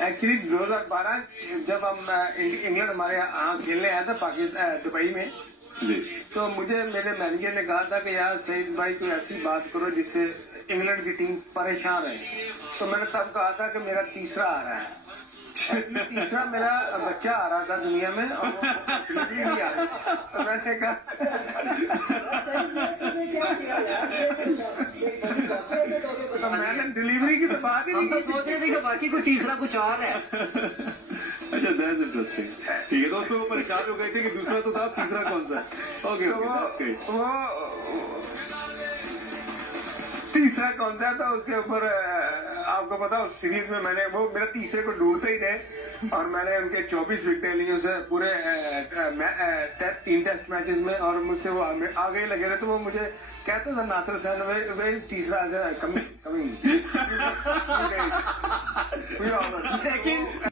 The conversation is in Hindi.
एक्चुअली 2012 जब हम इंग्लैंड हमारे यहाँ खेलने आया था पाकिस्तान दुबई में जी। तो मुझे मेरे मैनेजर ने कहा था कि यार सईद भाई कोई ऐसी बात करो जिससे इंग्लैंड की टीम परेशान है। तो मैंने तब कहा था कि मेरा तीसरा आ रहा है। तीसरा मेरा बच्चा आ रहा था दुनिया में और वो डिलीवरी भी आ रही। तो मैंने कहा तो मैंने डिलीवरी की तो बात ही नहीं हम तो सोच रहे थे कि बाकी कोई तीसरा कुछ और है। अच्छा, दैट्स इंटरेस्टिंग। ठीक है दोस्तों, वो परेशान हो गए थे कि दूसरा तो था, तीसरा कौन सा? Okay okay, that's great. वो तीसरा कौन सा था उसके ऊपर आपको पता उस सीरीज में मैंने वो मेरा तीसरे को ढूंढते ही थे और मैंने उनके 24 विकेटें ली उसे पूरे 3 टेस्ट मैचेस में और मुझसे वो आगे ही लगे थे। तो वो मुझे कहता था नासिर सैन वे तीसरा कमिंग लेकिन